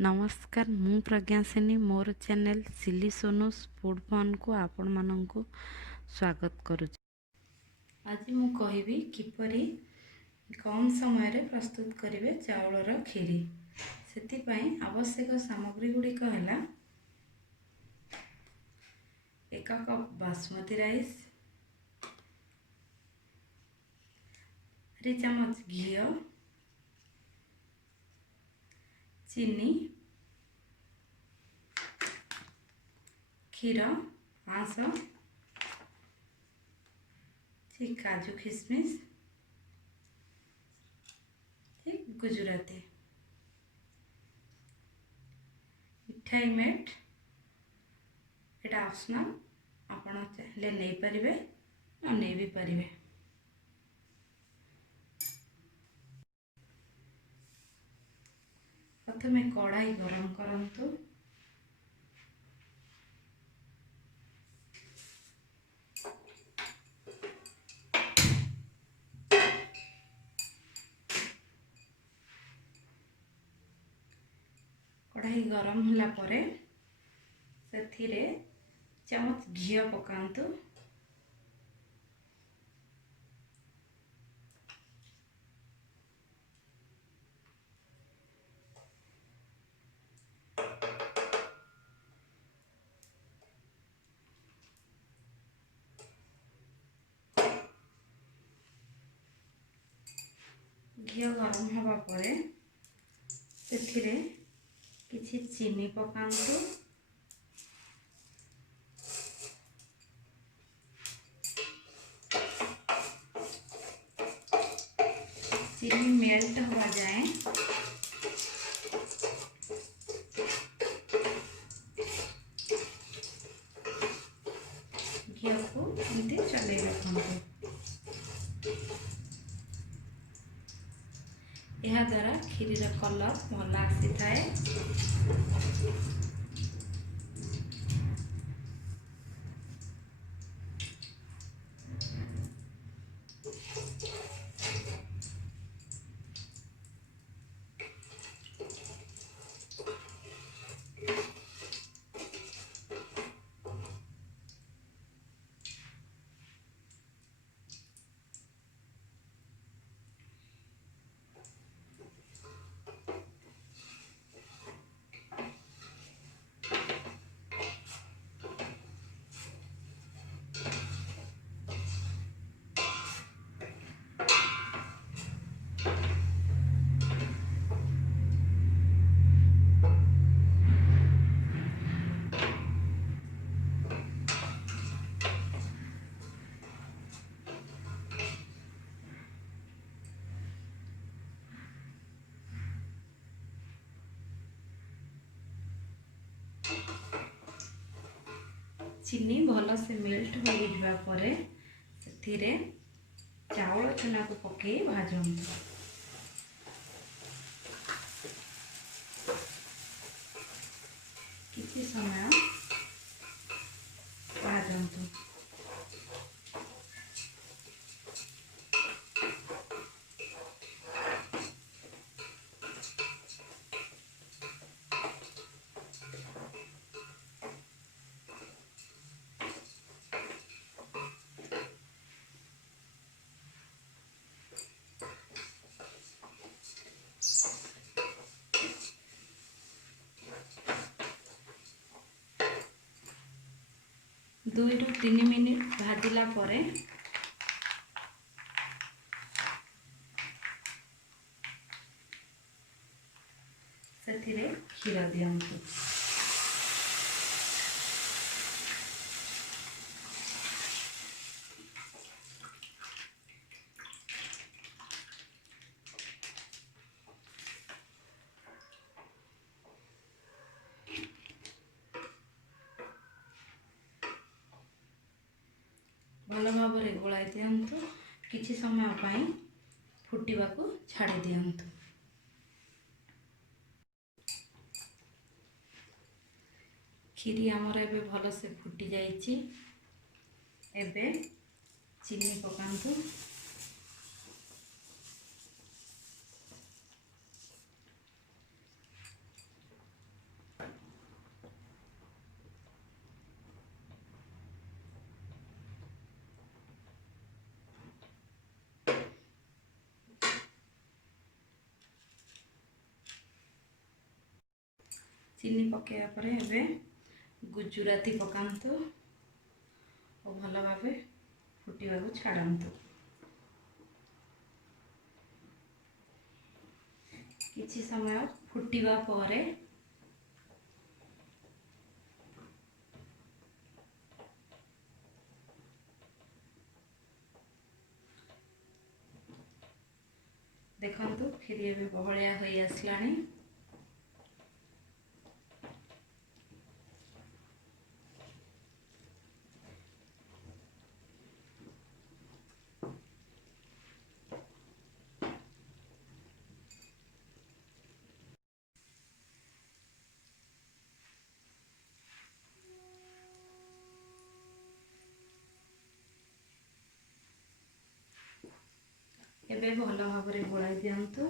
नमस्कार मु प्रज्ञासिनी मोर चैनल सिली Sonu's food fun को आपण मानक स्वागत करुच्ची। आज मु कहबी किपरि कम समय रे प्रस्तुत करिवे चावलर खीरी। सेतिपई आवश्यक सामग्री गुड़िक है 1 कप बासमती राइस, 3 चम्मच घी, चीनी, क्षीर 500, काजू किशमिश, गुजराती, मिठाई मेट एटा ऑप्शनल आपण चाहे नहीं पारिबे न नहीं भी पारिबे। प्रथमे कढ़ाई गरम करंतु। कढ़ाई गरम होला परे सेथिरे चमच घी पकांतु। घी गरम हवा परे सेथिरे किछि चीनी पकांतु। चीनी मेल्ट हवा जाए घी को एमती चले रखते। यह द्वारा खीर कलर भल आसी थाए। चीनी भल से मेल्ट हो जावा परे सेथिरे चावल चूना को पके भाजंतु। किछि समय भाजंतु। दुई रु 3 मिनिट भाजिला परे सेथिरे क्षीर दियंतु। भल भाव गोलाई दियंतु। किछि समय पई फुटिबा को छाड़ी दियंतु। खीरी आमर एबे भल से फुटी जाइछि। एबे चीनी पकांतु। चीनी पकाइबा परे एबे गुजुराती पकांतु और भल भावे फुटिबा को छाड़ंतु। किछि समय फुटिबा परे देखंतु खीरी एबे बहलिया होई आसलानी। एबे भल भाबरे गोलाई दियंतु।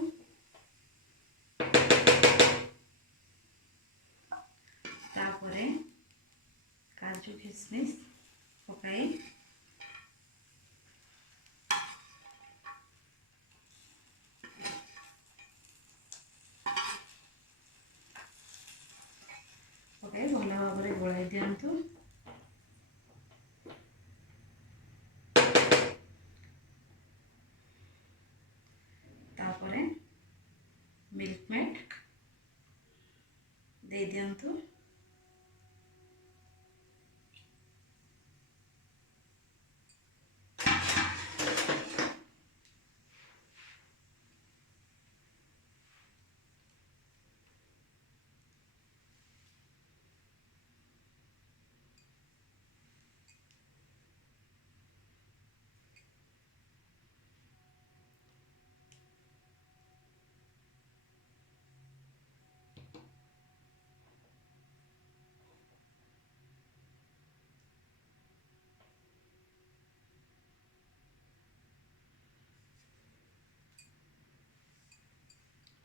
तापरे काजू किशमिश पकाई भल भाबरे गोलाई दियंतु। तापरे मिल्क मेड दे दियंतु।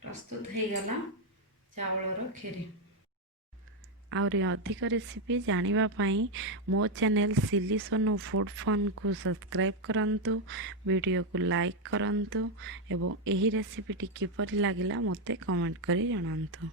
प्रस्तुत हो गला चावलर खीरी। आउरी अधिक रेसिपी जानिबा पई मो चैनल सिली सोनू फूड फन को सब्सक्राइब करंतु, वीडियो को लाइक करंतु एवं एही रेसिपीटी किपरि लागिला मते कमेंट करी जणांतु।